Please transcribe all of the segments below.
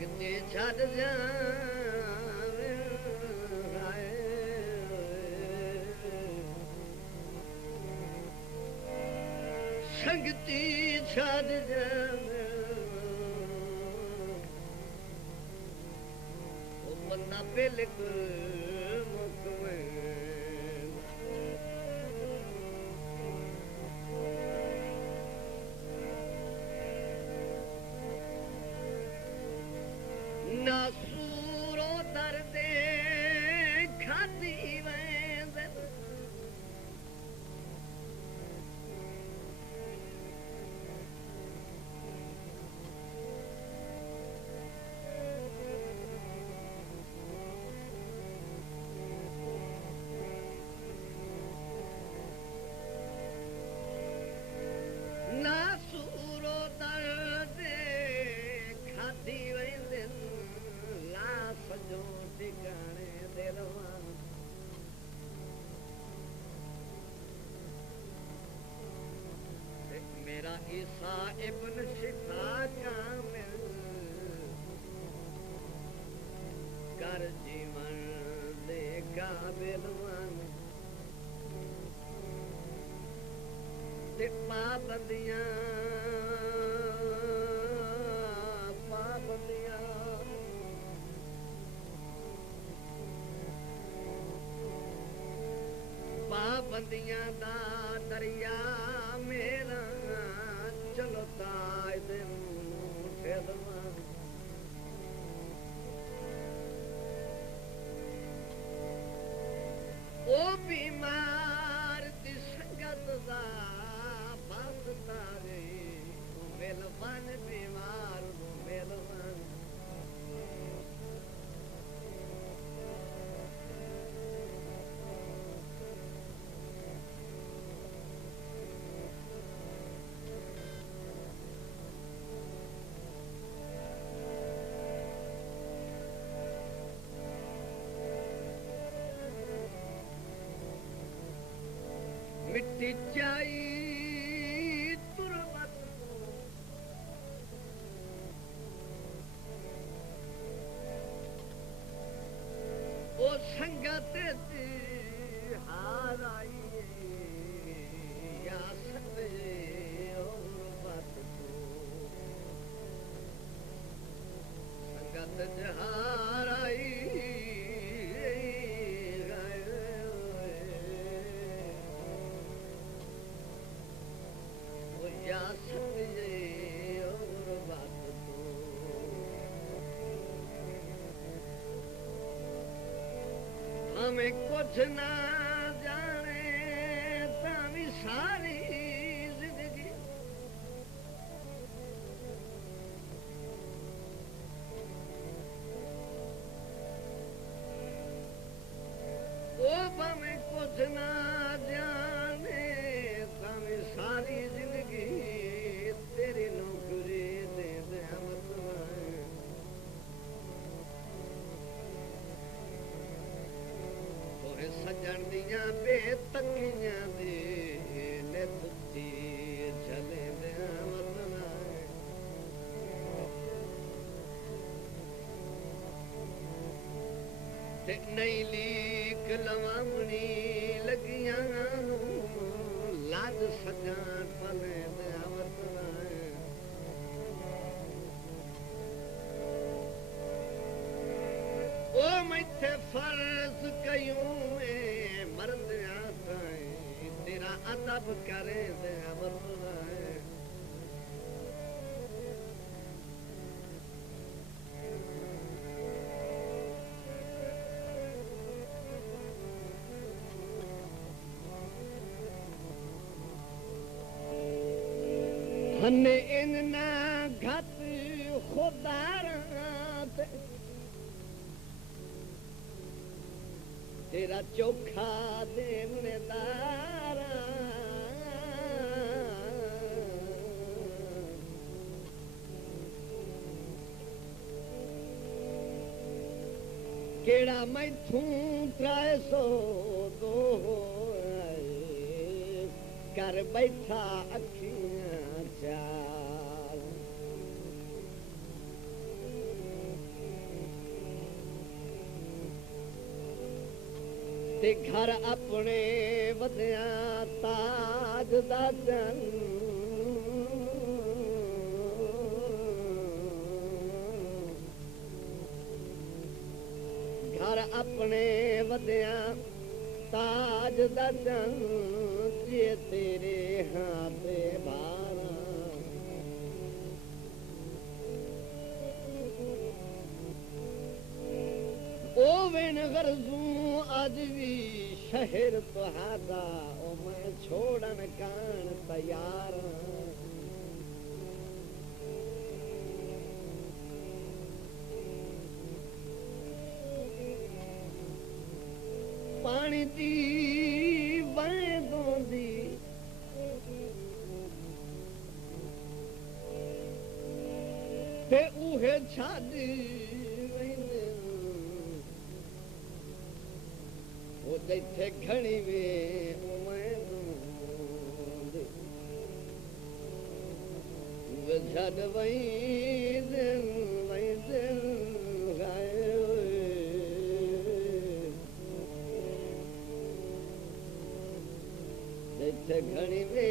संगते छड़ जावे हाय संगती छड़ जावे ओ मन्ना बिल्कुल मुकवे नासूरो दर्दे खाती वेंदन नासूरो दर्दे खाती वेंदन सजो ठिकाने दे रवा मेरा ईसा इब्न शिफा कामिल कर जीवन दे काबिल वन ते पाबंदियां पाबंदियां दा दरिया मेरा चलो ताज दे ठेलवा ओ बीमार दी संगत दा बस तारे मेलवान बीमार मेलवान मिट्टी चाई तुरबत ओ संगत दी हार आई या सदे उर्बत को संगत दी हार आई हमें कुछ ना जाने तावी सारी जिंदगी ओ हमें कुछ ना जाने तावी सारी जिंदगी तेरी नौकरी दे दे सजन दियां बेतकियां दे ने तुती चले दे वतना ते नहीं लीक लवामणी लगियां लाज सजन पले दे वतना ओ मैथे फर्ज कयूं मर्द आता है तेरा अदब करे दे वतना हने इन्ना घट खुदारा तेरा चोखा देनेदारा केड़ा मैथू 302 कर बैठा अखियां चार ते घर अपने वधिया ताज दा जन घर अपने वधिया ताज दा जन जे तेरे हाथ बारा ओ वेन गरजू आज भी शहर तुहादा ओ मैं छोड़न कान तैयार पानी दी वैदों दी ते उहे छाड़ी वो जिथे घणी वे छड़ वही जिथे घणी वे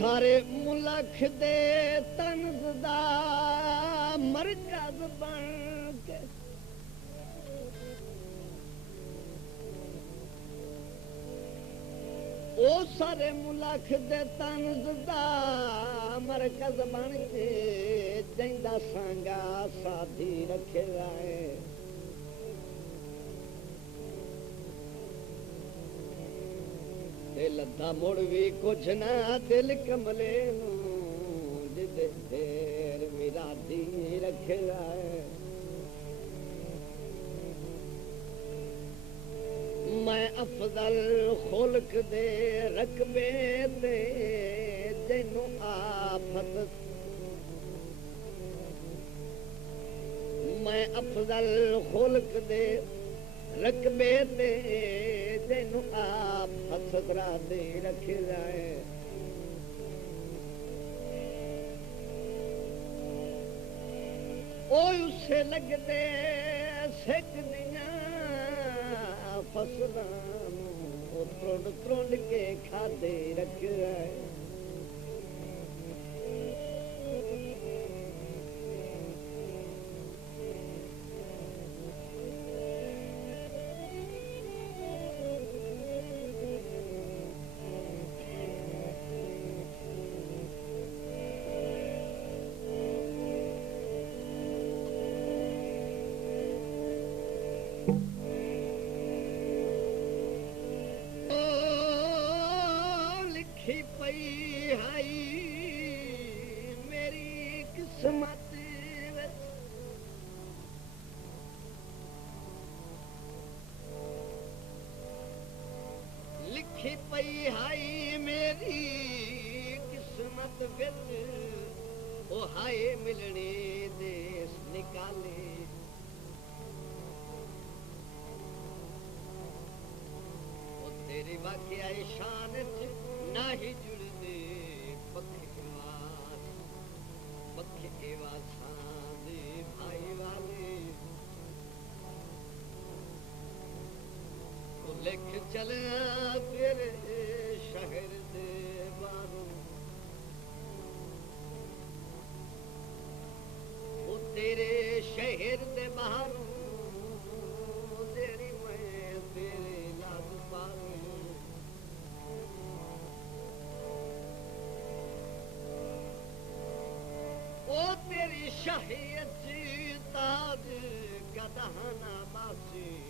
सारे मुल्क दे तंज दा मरकज बन के ओ सारे मुल्क दे तंज दा मरकज बन के जैंदा सांगा साथी रखे है लद्दा मुड़ भी कुछ ना दिल कमले जिदे देर विरादी रखेगा मैं अफजल खुल्क दे रकबे दे तेनू आफत मैं अफजल खुल्क दे रकबे दे तेनू आप हथरा दे रखे जाए ओ उसे लगते सिक दिया फसलां त्रुंड त्रुंड के खादे रखे जाए लिखी पई हाई मेरी किस्मत विच ओ हाय मिलने देश निकाले ओ तेरी वाकिया शान ना ही जुड़दे पक्के वासांदे भाई वाले लिख चलिया तेरे शहर दे बारों वो तेरे शहर दे बारों तेरी मैं तेरे लाग पारूं ओ तेरी शाहियत ताज गदहाना बासी